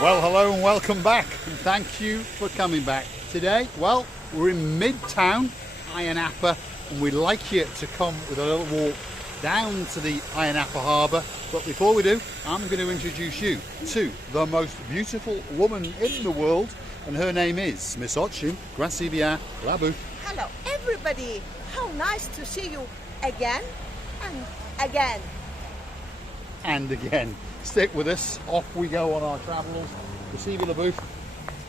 Well, hello and welcome back, and thank you for coming back. Today, well, we're in Midtown, Ayia Napa, and we'd like you to come with a little walk down to the Ayia Napa harbour. But before we do, I'm going to introduce you to the most beautiful woman in the world, and her name is Miss Ochin Gracivia Labu. Hello everybody, how nice to see you again and again. And again. Stick with us, off we go on our travels. Gracivia Labu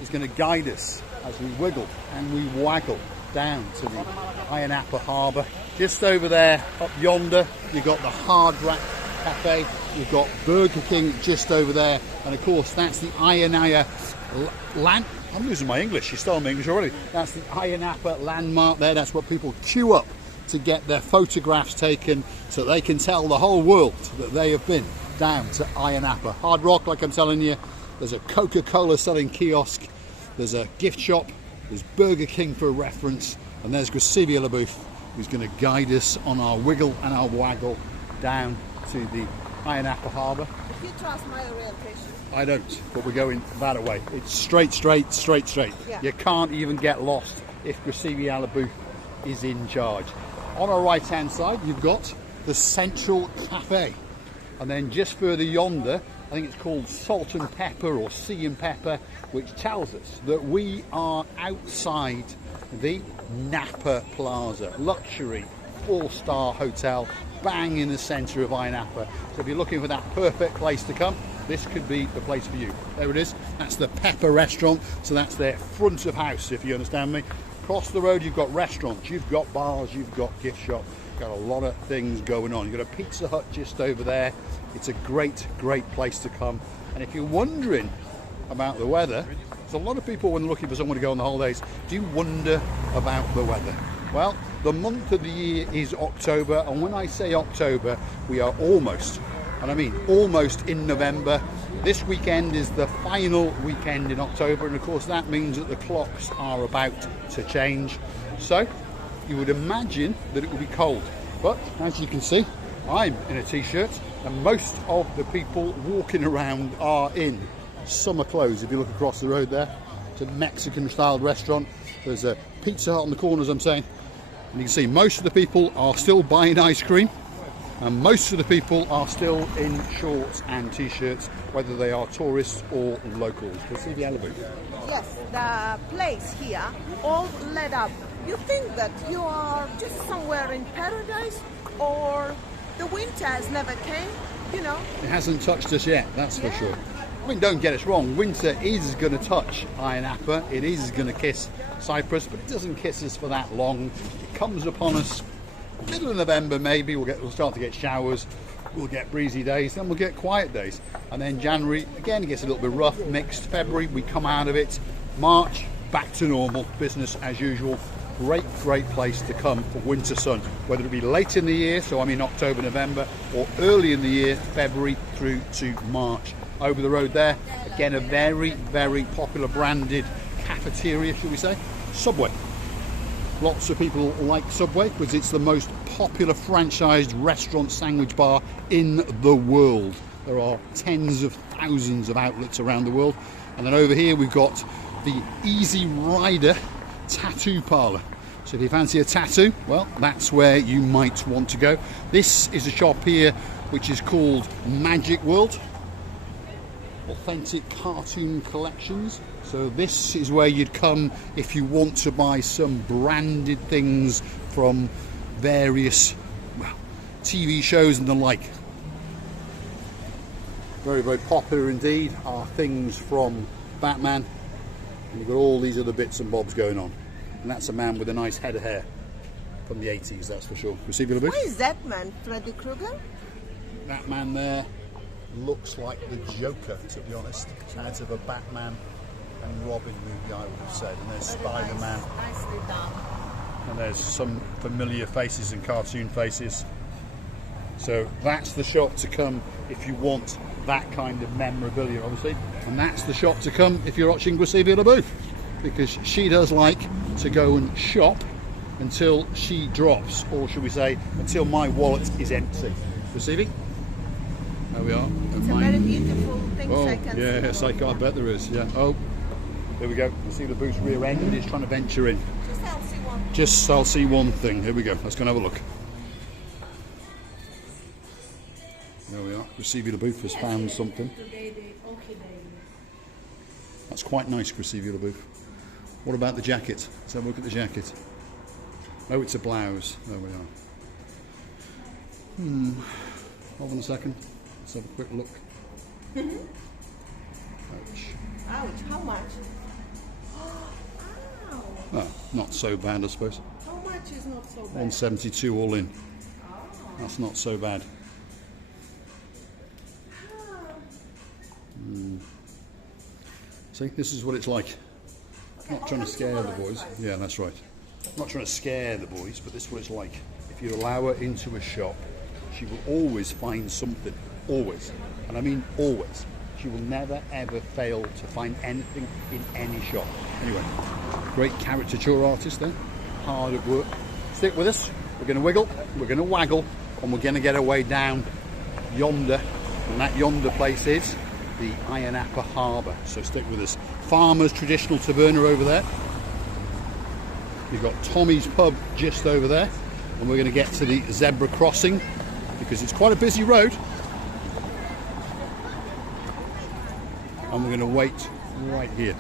is going to guide us as we wiggle and we waggle down to the Ayia Napa harbour. Just over there, up yonder, you've got the Hard Rock Cafe, you've got Burger King just over there, and of course that's the Ayia Napa I'm losing my English, you stole my English already. That's the Ayia Napa landmark there. That's what people queue up to get their photographs taken so they can tell the whole world that they have been down to Ayia Napa. Hard Rock, like I'm telling you, there's a Coca-Cola selling kiosk, there's a gift shop, there's Burger King for a reference, and there's Gracivia Labu, who's going to guide us on our wiggle and our waggle down to the Ayia Napa harbour. If you trust my orientation. I don't, but we're going that way. It's straight. Yeah. You can't even get lost if Gracivia Labu is in charge. On our right hand side, you've got the Central Cafe. And then just further yonder, I think it's called Salt and Pepper or Sea and Pepper, which tells us that we are outside the Napa Plaza, luxury 4-star hotel, bang in the centre of Ayia Napa. So if you're looking for that perfect place to come, this could be the place for you. There it is, that's the Pepper restaurant, so that's their front of house, if you understand me. Across the road you've got restaurants, you've got bars, you've got gift shop. Got a lot of things going on. You've got a Pizza Hut just over there. It's a great place to come. And if you're wondering about the weather, there's a lot of people when they're looking for somewhere to go on the holidays, do you wonder about the weather? Well, the month of the year is October, and when I say October, we are almost, and I mean almost, in November. This weekend is the final weekend in October, and of course that means that the clocks are about to change. So you would imagine that it will be cold, but as you can see, I'm in a t-shirt, and most of the people walking around are in summer clothes. If you look across the road there, it's a Mexican styled restaurant. There's a Pizza Hut on the corner, as I'm saying, and you can see most of the people are still buying ice cream, and most of the people are still in shorts and t-shirts, whether they are tourists or locals. Gracivia Labu. Yes, the place here, all lit up. You think that you are just somewhere in paradise, or the winter has never came, you know? It hasn't touched us yet, that's for sure. I mean, don't get us wrong, winter is going to touch Ayia Napa, it is going to kiss Cyprus, but it doesn't kiss us for that long. It comes upon us middle of November maybe, we'll start to get showers, we'll get breezy days, then we'll get quiet days. And then January, again, it gets a little bit rough, mixed. February, we come out of it. March, back to normal, business as usual. Great place to come for winter sun, whether it be late in the year, so I mean October, November, or early in the year, February through to March. Over the road there, again, a very popular branded cafeteria, shall we say, Subway. Lots of people like Subway because it's the most popular franchised restaurant sandwich bar in the world. There are tens of thousands of outlets around the world. And then over here we've got the Easy Rider tattoo parlour. So if you fancy a tattoo, well, that's where you might want to go. This is a shop here which is called Magic World, Authentic Cartoon Collections. So this is where you'd come if you want to buy some branded things from various, well, TV shows and the like. Very popular indeed are things from Batman. And you've got all these other bits and bobs going on. And that's a man with a nice head of hair from the 80s, that's for sure. Gracivia Labu. Who is that man? Freddy Krueger? That man there looks like the Joker, to be honest. It's out of a Batman and Robin movie, I would have said. And there's Spider-Man. Nicely done. And there's some familiar faces and cartoon faces. So that's the shop to come if you want that kind of memorabilia, obviously. And that's the shop to come if you're watching Gracivia Labu, because she does like to go and shop until she drops, or should we say, until my wallet is empty. Receiving? There we are. It's a very beautiful thing. Oh, I can see. yes, I bet there is. Yeah. Oh, there we go. You see the booth's rear end is trying to venture in. Just I'll see one. Just I'll see one thing. Here we go. Let's go and have a look. There we are. Crescivula booth has found something. That's quite nice, Crescivula booth. What about the jacket? Let's have a look at the jacket. Oh, it's a blouse. There we are. Hold on a second. Let's have a quick look. Ouch. Ouch, how much? Ow. Oh, not so bad, I suppose. How much is not so bad? 172 all in. Oh. That's not so bad. See, this is what it's like. Okay, Not trying to scare the boys. Yeah, that's right. Not trying to scare the boys, but this is what it's like. If you allow her into a shop, she will always find something. Always. And I mean always. She will never ever fail to find anything in any shop. Anyway, great caricature artist there. Hard at work. Stick with us. We're going to wiggle, we're going to waggle, and we're going to get our way down yonder. And that yonder place is the Ayia Napa Harbour. So stick with us. Farmer's Traditional Taverna over there. You've got Tommy's Pub just over there. And we're going to get to the zebra crossing because it's quite a busy road. And we're going to wait right here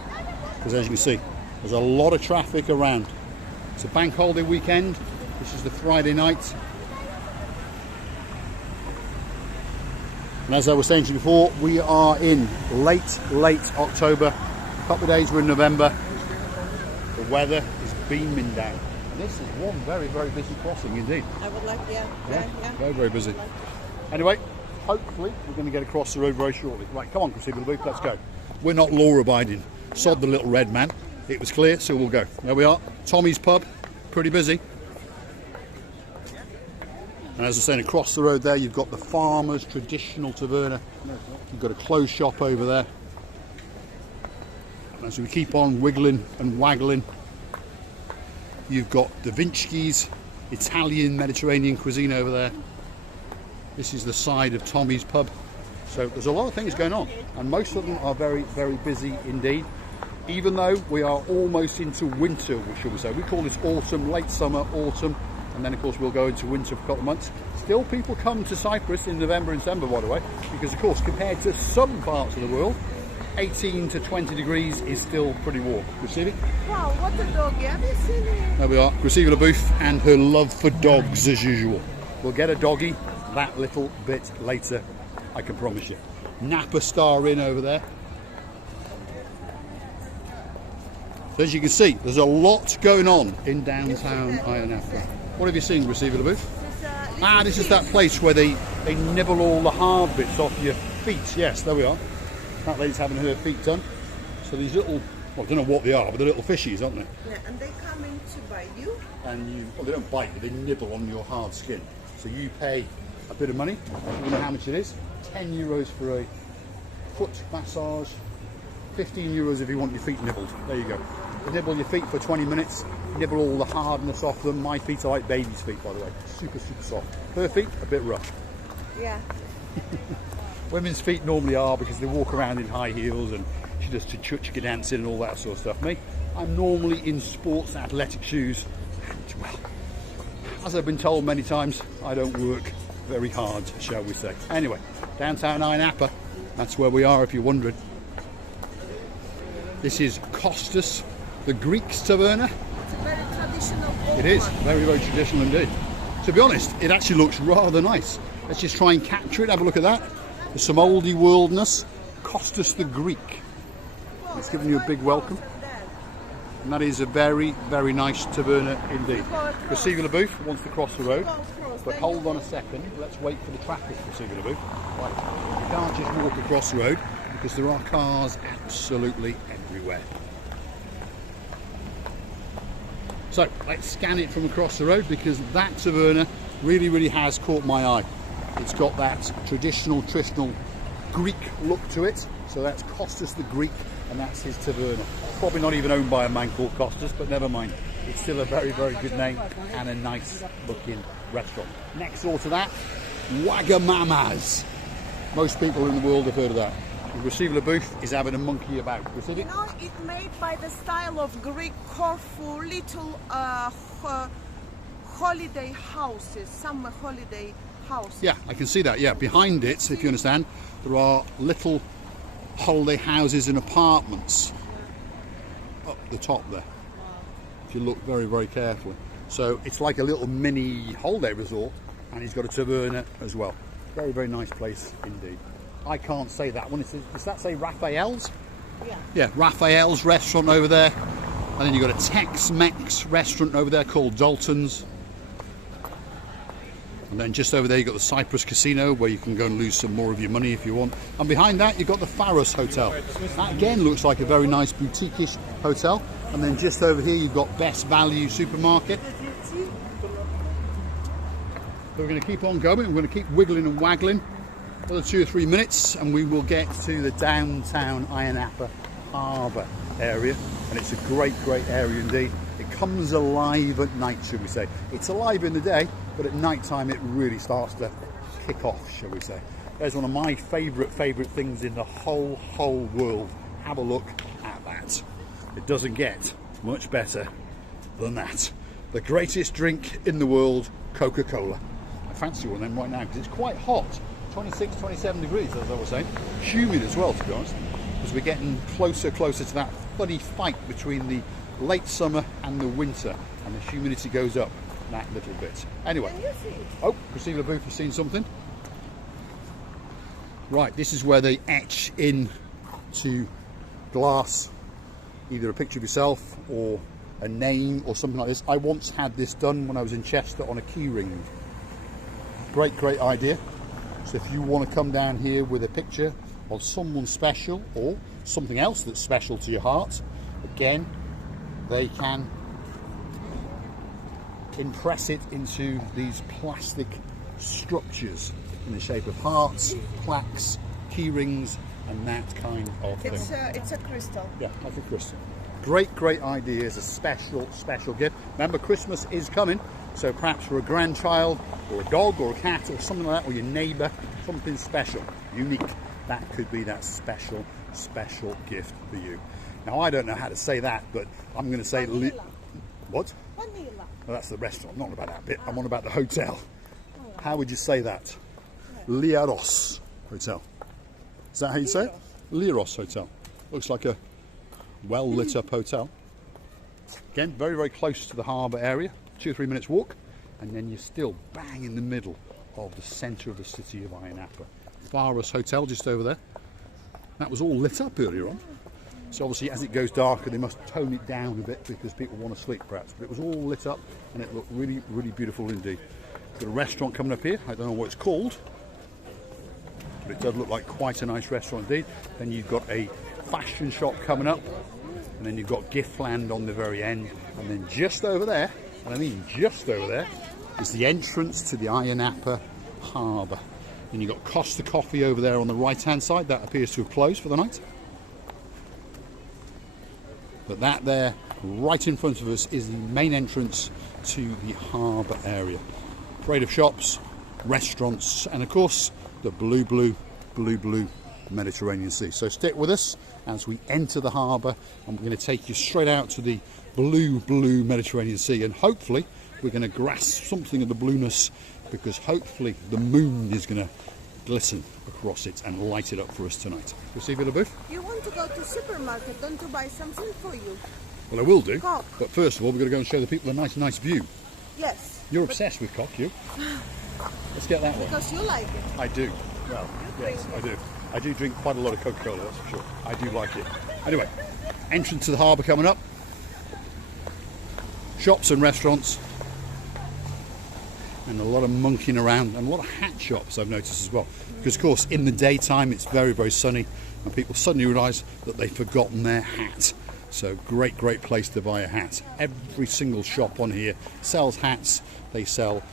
because, as you can see, there's a lot of traffic around. It's a bank holiday weekend. This is the Friday night. And as I was saying to you before, we are in late October. A couple of days we're in November. The weather is beaming down. This is one very, very busy crossing indeed. I would like, yeah. Very, very busy. Anyway, hopefully we're going to get across the road very shortly. Right, come on, Crescivula booth, let's go. We're not law-abiding. Sod the little red man. It was clear, so we'll go. There we are. Tommy's Pub, pretty busy. And as I was saying, across the road there, you've got the Farmer's Traditional Taverna. You've got a clothes shop over there. And as we keep on wiggling and waggling, you've got Da Vinci's Italian Mediterranean cuisine over there. This is the side of Tommy's Pub. So there's a lot of things going on, and most of them are very, very busy indeed. Even though we are almost into winter, shall we say. We call this autumn, late summer, autumn, and then of course we'll go into winter for a couple of months. Still people come to Cyprus in November and December, by the way, because of course compared to some parts of the world, 18 to 20 degrees is still pretty warm. Crescivula? Wow, what a doggy. Have you seen it? There we are, Crescivula booth and her love for dogs as usual. We'll get a doggy that little bit later, I can promise you. Napa Star Inn over there. So as you can see, there's a lot going on in downtown Ayia Napa. What have you seen, Crescivula booth? This is that place where they nibble all the hard bits off your feet. Yes, there we are. That lady's having her feet done. So these little, well, I don't know what they are, but they're little fishies, aren't they? Yeah, and they come in to bite you. And well, they don't bite you, they nibble on your hard skin. So you pay a bit of money. I don't know how much it is. 10 euros for a foot massage. 15 euros if you want your feet nibbled. There you go. You nibble your feet for 20 minutes. Nibble all the hardness off them. My feet are like baby's feet, by the way. Super, super soft. Her feet, a bit rough. Yeah. Women's feet normally are because they walk around in high heels and she does chuchka dancing and all that sort of stuff. Me, I'm normally in sports athletic shoes. And, well, as I've been told many times, I don't work very hard, shall we say. Anyway, downtown Ayia Napa, that's where we are if you're wondering. This is Costas, the Greek's Taverna. It's a very traditional old It is, one. very, very traditional indeed. To be honest, it actually looks rather nice. Let's just try and capture it, have a look at that. There's some oldie worldness. Costas the Greek. It's giving you a big welcome. And that is a very, very nice taverna indeed. Crescivula booth wants to cross the road. But hold on a second, let's wait for the traffic, Crescivula booth. Right. You can't just walk across the road because there are cars absolutely everywhere. So let's scan it from across the road because that taverna really, really has caught my eye. It's got that traditional Greek look to it. So that's Costas the Greek and that's his taverna. Probably not even owned by a man called Costas, but never mind. It's still a very, very good name and a nice looking restaurant. Next door to that, Wagamama's. Most people in the world have heard of that. Recife Le Bouffe is having a monkey about. Recife? You know, it's made by the style of Greek Corfu, little holiday houses, summer holiday houses. Yeah, I can see that. Yeah, behind it, if you understand, there are little holiday houses and apartments up the top there. If you look very, very carefully. So it's like a little mini holiday resort, and he's got a taverna as well. Very, very nice place indeed. I can't say that one. Does that say Raphael's? Yeah. Yeah, Raphael's restaurant over there. And then you've got a Tex-Mex restaurant over there called Dalton's. And then just over there you've got the Cyprus Casino, where you can go and lose some more of your money if you want. And behind that you've got the Pharos Hotel. That again looks like a very nice boutique-ish hotel. And then just over here you've got Best Value Supermarket. So we're going to keep on going. We're going to keep wiggling and waggling. Another 2 or 3 minutes and we will get to the downtown Ayia Napa harbour area, and it's a great area indeed. It comes alive at night, should we say. It's alive in the day, but at night time it really starts to kick off, shall we say. There's one of my favourite things in the whole world. Have a look at that. It doesn't get much better than that. The greatest drink in the world, Coca-Cola. I fancy one of them right now because it's quite hot. 26, 27 degrees, as I was saying. Humid as well, to be honest, because we're getting closer to that funny fight between the late summer and the winter, and the humidity goes up that little bit. Anyway, oh, Recife Le Bouffe has seen something. Right, this is where they etch in to glass either a picture of yourself or a name or something like this. I once had this done when I was in Chester on a key ring. Great idea. So if you want to come down here with a picture of someone special or something else that's special to your heart, again, they can impress it into these plastic structures in the shape of hearts, plaques, key rings, and that kind of thing. It's a crystal. Yeah, like a crystal. Great ideas, a special gift. Remember, Christmas is coming, so perhaps for a grandchild or a dog or a cat or something like that, or your neighbour, something special, unique, that could be that special gift for you. Now, I don't know how to say that, but I'm going to say what? Vanilla. Well, that's the restaurant. I'm not about that bit. I'm on about the hotel. How would you say that? Liaros Hotel. Is that how you say it? Liaros Hotel. Looks like a well lit up hotel. Again, very close to the harbour area. 2 or 3 minutes walk, and then you're still bang in the middle of the centre of the city of Ayia Napa. Pharos Hotel just over there. That was all lit up earlier on. So obviously as it goes darker they must tone it down a bit because people want to sleep perhaps. But it was all lit up and it looked really beautiful indeed. Got a restaurant coming up here. I don't know what it's called, but it does look like quite a nice restaurant indeed. Then you've got a fashion shop coming up, and then you've got Giftland on the very end, and then just over there, and I mean just over there, is the entrance to the Ayia Napa harbour. And you've got Costa Coffee over there on the right hand side. That appears to have closed for the night. But that there, right in front of us, is the main entrance to the harbour area. Parade of shops, restaurants, and of course the blue Mediterranean Sea. So stick with us as we enter the harbour, and we're going to take you straight out to the blue Mediterranean Sea, and hopefully we're going to grasp something of the blueness, because hopefully the moon is going to glisten across it and light it up for us tonight. Recife Le Bouffe? You want to go to supermarket, don't to buy something for you? Well, I will do. Cock. But first of all, we're going to go and show the people a nice view. Yes. You're obsessed with cock, you. Let's get that one. Because you like it. I do. Well, yes, I do. I do drink quite a lot of Coca-Cola, that's for sure. I do like it. Anyway, entrance to the harbour coming up. Shops and restaurants. And a lot of monkeying around, and a lot of hat shops I've noticed as well. Because of course in the daytime it's very sunny, and people suddenly realise that they've forgotten their hat. So great place to buy a hat. Every single shop on here sells hats. They sell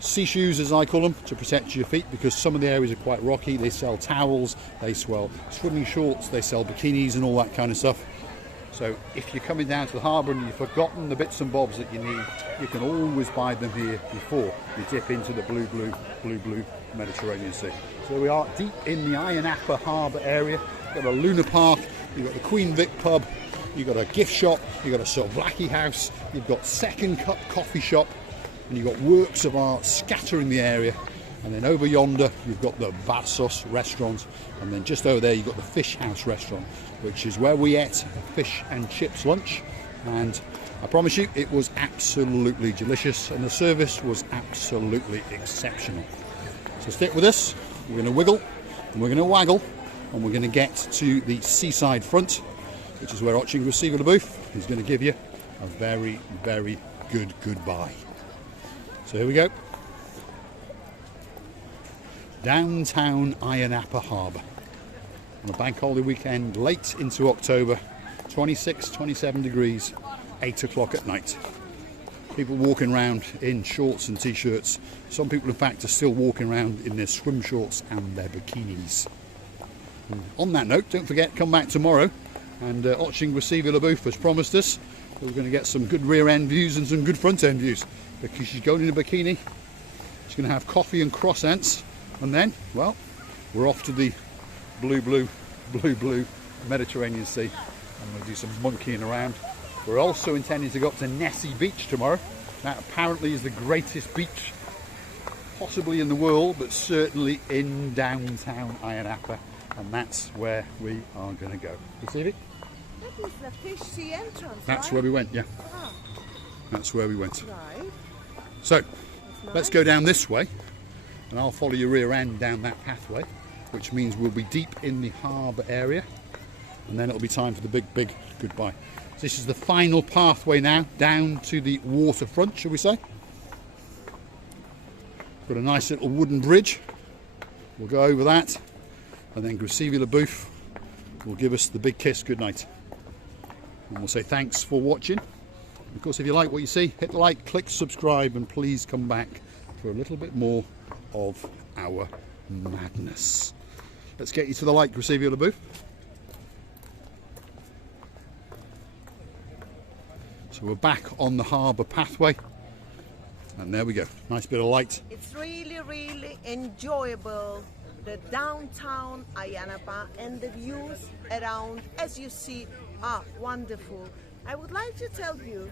sea shoes, as I call them, to protect your feet, because some of the areas are quite rocky. They sell towels, they sell swimming shorts, they sell bikinis and all that kind of stuff. So if you're coming down to the harbour and you've forgotten the bits and bobs that you need, you can always buy them here before you dip into the blue Mediterranean Sea. So we are deep in the Ayia Napa harbour area. You've got a Luna Park, you've got the Queen Vic pub, you've got a gift shop, you've got a Souvlaki house, you've got Second Cup coffee shop, and you've got works of art scattering the area. And then over yonder you've got the Varsos restaurant, and then just over there you've got the Fish House restaurant, which is where we ate a fish and chips lunch, and I promise you it was absolutely delicious and the service was absolutely exceptional. So stick with us, we're going to wiggle and we're going to waggle and we're going to get to the seaside front, which is where Oching Receiver the Booth is going to give you a very, very good goodbye. So here we go. Downtown Ayia Napa Harbour on a bank holiday weekend late into October, 26, 27 degrees, 8 o'clock at night. People walking around in shorts and t-shirts. Some people in fact are still walking around in their swim shorts and their bikinis. And on that note, don't forget, come back tomorrow, and Oching Receiver the Booth has promised us that we're going to get some good rear end views and some good front end views, because she's going in a bikini, she's going to have coffee and croissants. And then, well, we're off to the blue Mediterranean Sea. I'm going to do some monkeying around. We're also intending to go up to Nessie Beach tomorrow. That apparently is the greatest beach possibly in the world, but certainly in downtown Ayia Napa. And that's where we are going to go. You see it? That is the Fish Sea entrance, That's right? where we went, yeah. Ah. That's where we went. Right. So, Nice. let's go down this way. And I'll follow your rear end down that pathway, which means we'll be deep in the harbour area, and then it'll be time for the big goodbye. So this is the final pathway now down to the waterfront, shall we say. Got a nice little wooden bridge. We'll go over that, and then Receiver the Booth will give us the big kiss goodnight. And we'll say thanks for watching. Of course, if you like what you see, hit the like, click subscribe, and please come back for a little bit more of our madness. Let's get you to the light, Receiver the Booth. So we're back on the harbour pathway, and there we go. Nice bit of light. It's really enjoyable, the downtown Ayia Napa, and the views around, as you see, are wonderful. I would like to tell you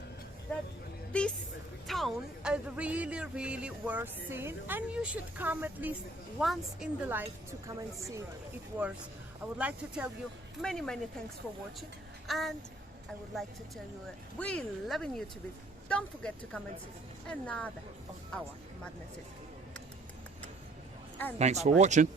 that this town is really worth seeing, and you should come at least once in the life to come and see it worth. I would like to tell you many thanks for watching, and I would like to tell you that we're loving you to bits. Don't forget to come and see another of our madnesses. And Thanks for bye-bye. watching.